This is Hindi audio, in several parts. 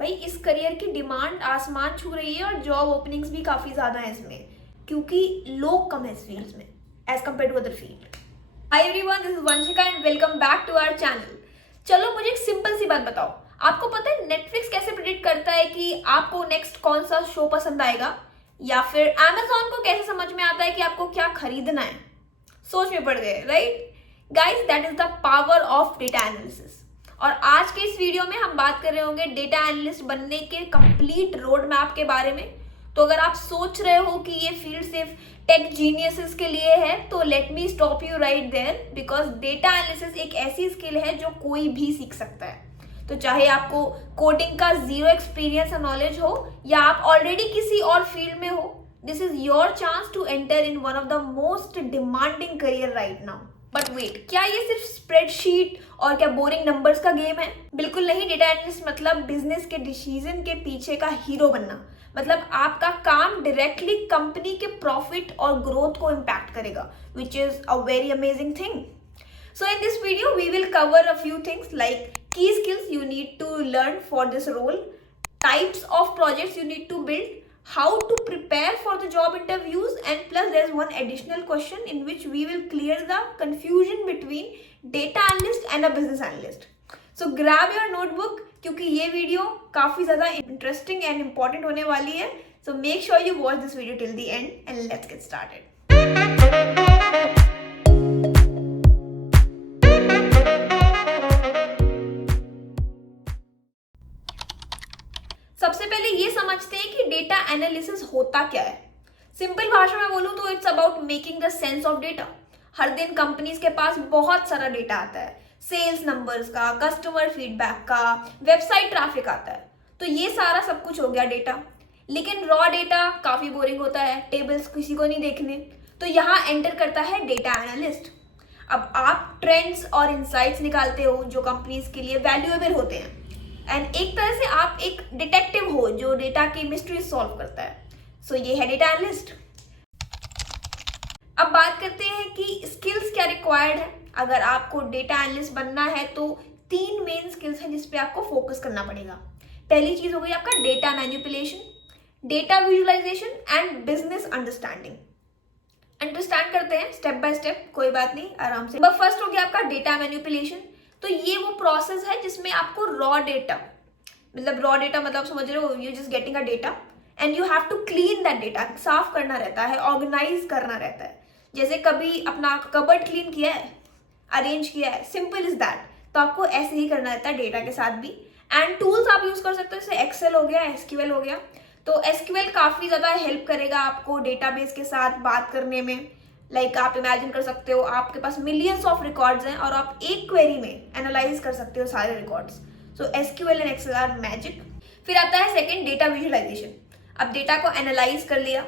भाई इस करियर की डिमांड आसमान छू रही है और जॉब ओपनिंग्स भी काफ़ी ज़्यादा हैं इसमें, क्योंकि लोग कम है इस फील्ड में as compared to other field. Hi everyone, this is Vanshika and welcome back to our channel. चलो मुझे एक सिंपल सी बात बताओ, आपको पता है नेटफ्लिक्स कैसे प्रेडिक्ट करता है कि आपको नेक्स्ट कौन सा शो पसंद आएगा, या फिर अमेजोन को कैसे समझ में आता है कि आपको क्या खरीदना है? सोच में पड़ गए, right guys? That is the power of data analysis. और आज के इस वीडियो में हम बात कर रहे होंगे डेटा एनालिस्ट बनने के कंप्लीट रोड मैप के बारे में। तो अगर आप सोच रहे हो कि ये फील्ड सिर्फ टेक जीनियसेस के लिए है, तो let me stop you right there, because data analysis एक ऐसी स्किल है जो कोई भी सीख सकता है। तो चाहे आपको कोडिंग का जीरो एक्सपीरियंस और नॉलेज हो, या आप ऑलरेडी किसी और फील्ड में हो, this is your chance to enter in one of the most demanding career right now. But wait, क्या ये सिर्फ स्प्रेडशीट और क्या बोरिंग नंबर्स का गेम है? बिल्कुल नहीं। डेटा एनालिस्ट मतलब बिजनेस के डिसीजन के पीछे का हीरो बनना। मतलब आपका काम डायरेक्टली कंपनी के प्रॉफिट और ग्रोथ को इम्पैक्ट करेगा, which is a very amazing thing. So in this video, we will cover a few things like key skills you need to learn for this role, types of projects you need to build, how to prepare for the job interviews, and plus there's one additional question in which we will clear the confusion between data analyst and a business analyst. So grab your notebook क्योंकि ये वीडियो काफ़ी ज़्यादा इंटरेस्टिंग एंड इम्पॉर्टेंट होने वाली है. So make sure you watch this video till the end and let's get started. सबसे पहले ये समझते हैं कि डेटा एनालिसिस होता क्या है. सिंपल भाषा में बोलूँ तो it's about making the sense of data. हर दिन कंपनीज के पास बहुत सारा डेटा आता है, सेल्स नंबर्स का, कस्टमर फीडबैक का, वेबसाइट ट्रैफिक आता है. तो ये सारा सब कुछ हो गया डेटा. लेकिन रॉ डेटा काफ़ी बोरिंग होता है, टेबल्स किसी को नहीं देखने. तो यहाँ एंटर करता है डेटा एनालिस्ट. अब आप ट्रेंड्स और इंसाइट्स निकालते हो जो कंपनीज के लिए वैल्यूएबल होते हैं. एंड एक तरह से आप एक डिटेक्टिव हो जो डेटा की मिस्ट्री सॉल्व करता है. सो ये है डेटा एनालिस्ट. अब बात करते हैं कि स्किल्स क्या रिक्वायर्ड है. अगर आपको डेटा एनालिस्ट बनना है तो 3 मेन स्किल्स हैं जिस पे आपको फोकस करना पड़ेगा. पहली चीज हो गई आपका data manipulation, data visualization and business understanding. Understand करते हैं स्टेप बाय स्टेप, कोई बात नहीं, आराम से. बट फर्स्ट हो गया आपका डेटा मैनिपुलेशन. तो ये वो प्रोसेस है जिसमें आपको रॉ डेटा मतलब समझ रहे हो, you just getting a data and you have to clean that data. साफ करना रहता है, ऑर्गेनाइज करना रहता है. जैसे कभी अपना कबर्ड क्लीन किया है, अरेंज किया है, सिंपल इज दैट. तो आपको ऐसे ही करना रहता है डेटा के साथ भी. एंड टूल्स आप यूज कर सकते हो, जैसे एक्सेल हो गया, एसक्यूएल हो गया. तो एसक्यूएल काफ़ी ज़्यादा हेल्प करेगा आपको डेटाबेस के साथ बात करने में. लाइक आप इमेजिन कर सकते हो आपके पास मिलियंस ऑफ रिकॉर्ड्स हैं और आप एक क्वेरी में एनालाइज कर सकते हो सारे records. So SQL and Excel are magic. फिर आता है सेकंड डेटा विजुअलाइजेशन. अब डेटा को एनालाइज कर लिया,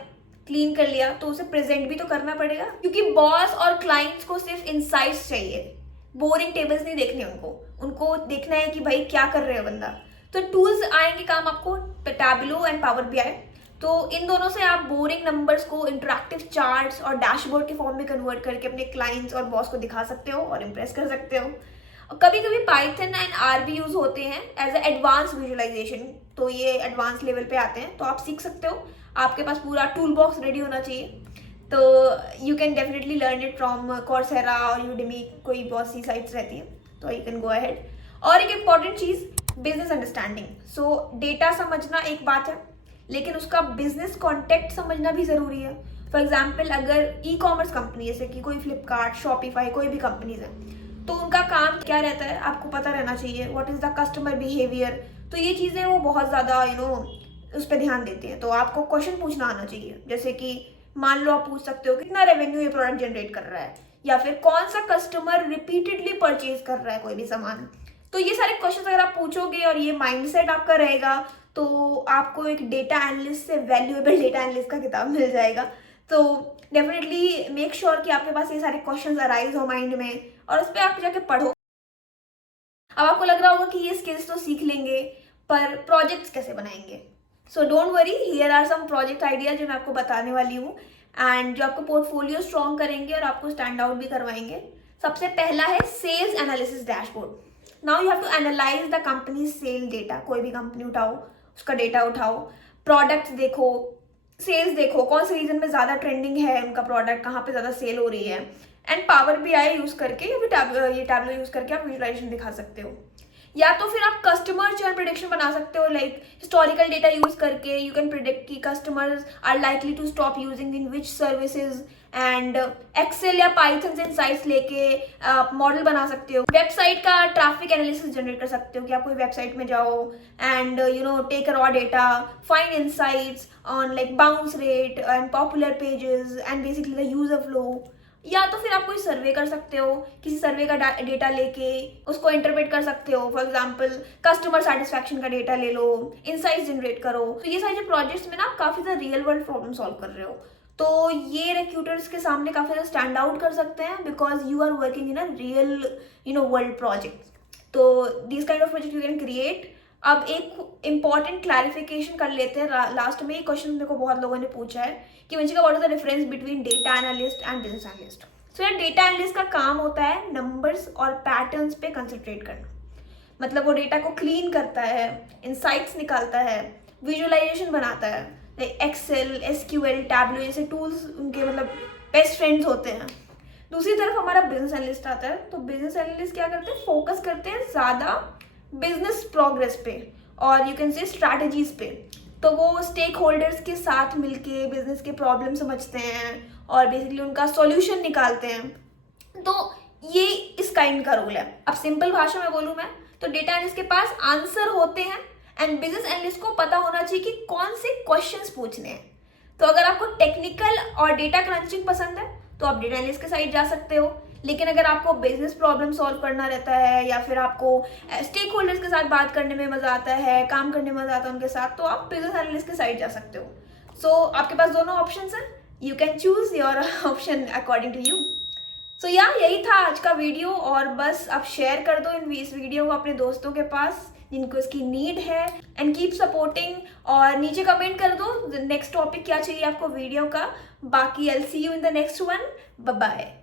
क्लीन कर लिया, तो उसे प्रेजेंट भी तो करना पड़ेगा, क्योंकि बॉस और क्लाइंट्स को सिर्फ इनसाइट्स चाहिए. बोरिंग टेबल्स नहीं देखने उनको देखना है कि भाई क्या कर रहे हो बंदा. तो टूल्स आएंगे काम आपको, टैबलो एंड पावर बीआई. तो इन दोनों से आप बोरिंग नंबर्स को इंटरैक्टिव चार्ट्स और डैशबोर्ड के फॉर्म में कन्वर्ट करके अपने क्लाइंट्स और बॉस को दिखा सकते हो और इम्प्रेस कर सकते हो. कभी कभी पाइथन एंड आर भी यूज होते हैं एज ए एडवांस विजुअलाइजेशन. तो ये एडवांस लेवल पे आते हैं, तो आप सीख सकते हो. आपके पास पूरा टूल बॉक्स रेडी होना चाहिए. तो you can definitely learn it from Coursera और यूडेमी, कोई बहुत सी साइट्स रहती है, तो यू कैन गो अहेड. और एक इम्पॉर्टेंट चीज़, बिजनेस अंडरस्टैंडिंग. सो डेटा समझना एक बात है, लेकिन उसका बिजनेस कॉन्टेक्ट समझना भी ज़रूरी है. फॉर एग्जाम्पल, अगर ई कॉमर्स कंपनी जैसे कि कोई फ्लिपकार्ट, शॉपिफाई, कोई भी कंपनीज है, तो उनका काम क्या रहता है आपको पता रहना चाहिए. What is the customer behaviour. तो ये चीज़ें वो बहुत ज़्यादा उस पर ध्यान देते हैं. तो आपको क्वेश्चन पूछना आना चाहिए, जैसे कि मान लो आप पूछ सकते हो कितना रेवेन्यू ये प्रोडक्ट जनरेट कर रहा है, या फिर कौन सा कस्टमर रिपीटेडली परचेज कर रहा है कोई भी सामान. तो ये सारे क्वेश्चन अगर आप पूछोगे और ये माइंडसेट आपका रहेगा, तो आपको एक डेटा एनालिस्ट से वैल्यूएबल डेटा एनालिस्ट का किताब मिल जाएगा. तो डेफिनेटली मेक श्योर कि आपके पास ये सारे क्वेश्चंस अराइज हो माइंड में, और उस पर आप जाके पढ़ो. अब आपको लग रहा होगा कि ये स्किल्स तो सीख लेंगे, पर प्रोजेक्ट्स कैसे बनाएंगे? So don't worry, here are some project idea जो मैं आपको बताने वाली हूँ, एंड जो आपको पोर्टफोलियो स्ट्रॉन्ग करेंगे और आपको स्टैंड आउट भी करवाएंगे. सबसे पहला है sales analysis dashboard. Now you have to analyze the company sale data. कोई भी कंपनी उठाओ, उसका डेटा उठाओ, प्रोडक्ट्स देखो, सेल्स देखो, कौन से रीजन में ज़्यादा ट्रेंडिंग है उनका प्रोडक्ट, कहाँ पे ज़्यादा सेल हो रही है। एंड पावर BI यूज़ करके या फिर ये टैब्लो यूज़ करके आप विजुअलाइजेशन दिखा सकते हो। या तो फिर आप कस्टमर चर्न प्रिडिक्शन बना सकते हो, लाइक हिस्टोरिकल डेटा यूज करके यू कैन प्रिडिक्ट कि customers are likely to stop using in which services. And Excel या पाइथन से इनसाइट्स लेके मॉडल बना सकते हो। वेबसाइट का ट्रैफिक एनालिसिस जनरेट कर सकते हो कि आप कोई वेबसाइट में जाओ and take a raw data, find insights on like bounce rate and popular pages and basically the user flow. या तो फिर आप कोई सर्वे कर सकते हो, किसी सर्वे का डेटा लेके उसको इंटरप्रेट कर सकते हो। फॉर एग्जांपल कस्टमर सेटिस्फैक्शन का डेटा ले लो, इनसाइट्स जनरेट करो। तो ये सारे प्रोजेक्ट्स में ना आप काफ़ी ज़्यादा रियल वर्ल्ड प्रॉब्लम सॉल्व कर रहे हो, तो ये रिक्रूटर्स के सामने काफ़ी ज़्यादा स्टैंड आउट कर सकते हैं because you are working in a real world project. तो this kind of project you can create. अब एक इम्पॉर्टेंट क्लैरिफिकेशन कर लेते हैं लास्ट में। ये क्वेश्चन मेरे को बहुत लोगों ने पूछा है कि Vanshika what is the difference between data analyst and business analyst. So यार डेटा एनालिस्ट का काम होता है नंबर्स और पैटर्न्स पे कंसंट्रेट करना। मतलब वो डेटा को क्लीन करता है, इनसाइट्स निकालता है, विजुअलाइजेशन बनाता है। एक्सेल, SQL, टैब्लो जैसे टूल्स उनके मतलब बेस्ट फ्रेंड्स होते हैं। दूसरी तरफ हमारा बिजनेस एनालिस्ट आता है। तो बिजनेस एनालिस्ट क्या करते हैं, फोकस करते हैं ज़्यादा बिजनेस प्रोग्रेस पे और यू कैन से स्ट्रैटेजीज पे। तो वो स्टेक होल्डर्स के साथ मिलके बिजनेस के प्रॉब्लम समझते हैं और बेसिकली उनका सॉल्यूशन निकालते हैं। तो ये इस काइंड का रोल है। अब सिंपल भाषा में बोलूँ मैं तो डेटा एनालिस्ट के पास आंसर होते हैं एंड बिजनेस एनालिस्ट को पता होना चाहिए कि कौन से क्वेश्चंस पूछने हैं। तो अगर आपको टेक्निकल और डेटा क्रंचिंग पसंद है तो आप डेटा एनालिस्ट के साइड जा सकते हो। लेकिन अगर आपको बिजनेस प्रॉब्लम सॉल्व करना रहता है या फिर आपको स्टेक होल्डर्स के साथ बात करने में मजा आता है, काम करने में मजा आता है उनके साथ, तो आप बिजनेस एनालिस्ट के साइड जा सकते हो। सो आपके पास दोनों ऑप्शंस हैं, you can choose your option according to you. So यही था आज का वीडियो। और बस आप शेयर कर दो इस वीडियो को अपने दोस्तों के पास जिनको इसकी नीड है एंड कीप सपोर्टिंग। और नीचे कमेंट कर दो नेक्स्ट टॉपिक क्या चाहिए आपको वीडियो का। बाकी I'll see you in the next one. Bye bye.